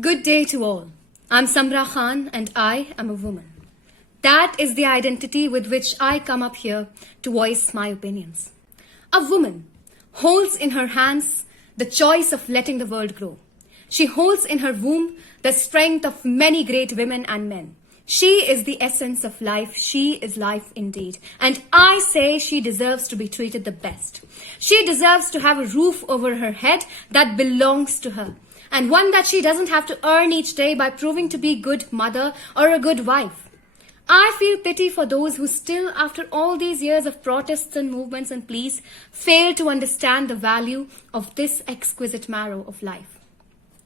Good day to all. I'm Samra Khan and I am a woman. That is the identity with which I come up here to voice my opinions. A woman holds in her hands the choice of letting the world grow. She holds in her womb the strength of many great women and men. She is the essence of life. She is life indeed. And I say she deserves to be treated the best. She deserves to have a roof over her head that belongs to her, and one that she doesn't have to earn each day by proving to be a good mother or a good wife. I feel pity for those who still, after all these years of protests and movements and pleas, fail to understand the value of this exquisite marrow of life.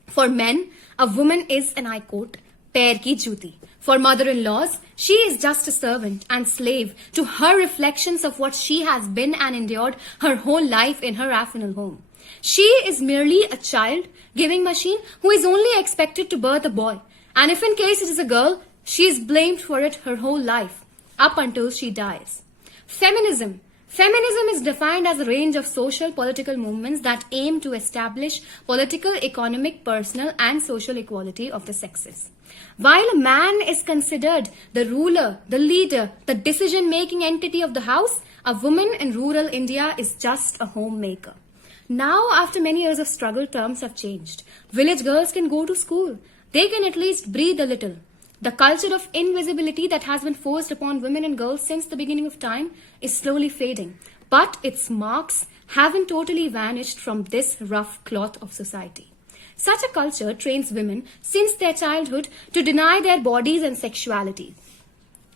For men, a woman is, and I quote, "pair ki juti." For mother-in-laws, she is just a servant and slave to her reflections of what she has been and endured her whole life in her affinal home. She is merely a child-giving machine who is only expected to birth a boy. And if in case it is a girl, she is blamed for it her whole life, up until she dies. Feminism. Feminism is defined as a range of social political movements that aim to establish political, economic, personal, and social equality of the sexes. While a man is considered the ruler, the leader, the decision-making entity of the house, a woman in rural India is just a homemaker. Now, after many years of struggle, terms have changed. Village girls can go to school. They can at least breathe a little. The culture of invisibility that has been forced upon women and girls since the beginning of time is slowly fading. But its marks haven't totally vanished from this rough cloth of society. Such a culture trains women since their childhood to deny their bodies and sexuality.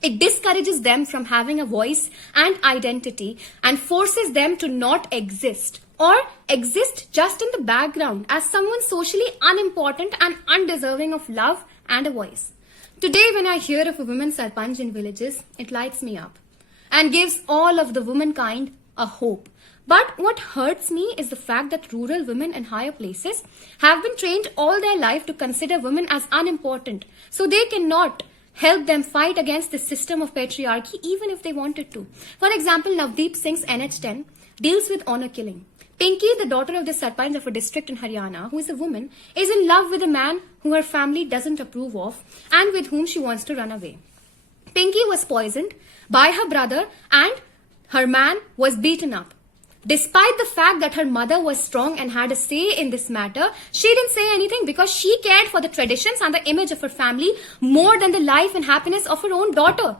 It discourages them from having a voice and identity and forces them to not exist, or exist just in the background as someone socially unimportant and undeserving of love and a voice. Today, when I hear of a woman sarpanch in villages, it lights me up and gives all of the womankind a hope. But what hurts me is the fact that rural women in higher places have been trained all their life to consider women as unimportant, so they cannot help them fight against the system of patriarchy even if they wanted to. For example, Navdeep Singh's NH10 deals with honor killing. Pinky, the daughter of the Sarpanch of a district in Haryana, who is a woman, is in love with a man who her family doesn't approve of and with whom she wants to run away. Pinky was poisoned by her brother and her man was beaten up. Despite the fact that her mother was strong and had a say in this matter, she didn't say anything because she cared for the traditions and the image of her family more than the life and happiness of her own daughter.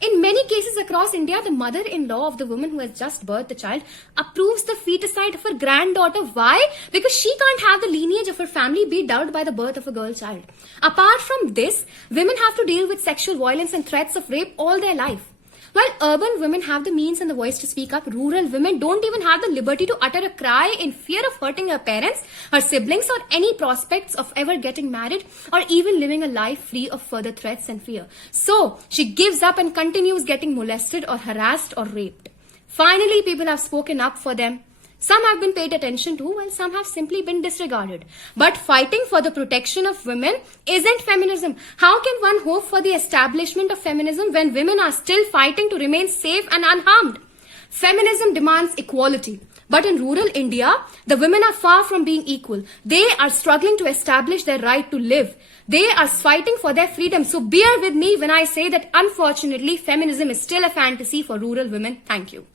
In many cases across India, the mother-in-law of the woman who has just birthed the child approves the feticide of her granddaughter. Why? Because she can't have the lineage of her family be dulled by the birth of a girl child. Apart from this, women have to deal with sexual violence and threats of rape all their life. While urban women have the means and the voice to speak up, rural women don't even have the liberty to utter a cry in fear of hurting her parents, her siblings, or any prospects of ever getting married or even living a life free of further threats and fear. So, she gives up and continues getting molested or harassed or raped. Finally, people have spoken up for them. Some have been paid attention to, while some have simply been disregarded. But fighting for the protection of women isn't feminism. How can one hope for the establishment of feminism when women are still fighting to remain safe and unharmed? Feminism demands equality. But in rural India, the women are far from being equal. They are struggling to establish their right to live. They are fighting for their freedom. So bear with me when I say that unfortunately, feminism is still a fantasy for rural women. Thank you.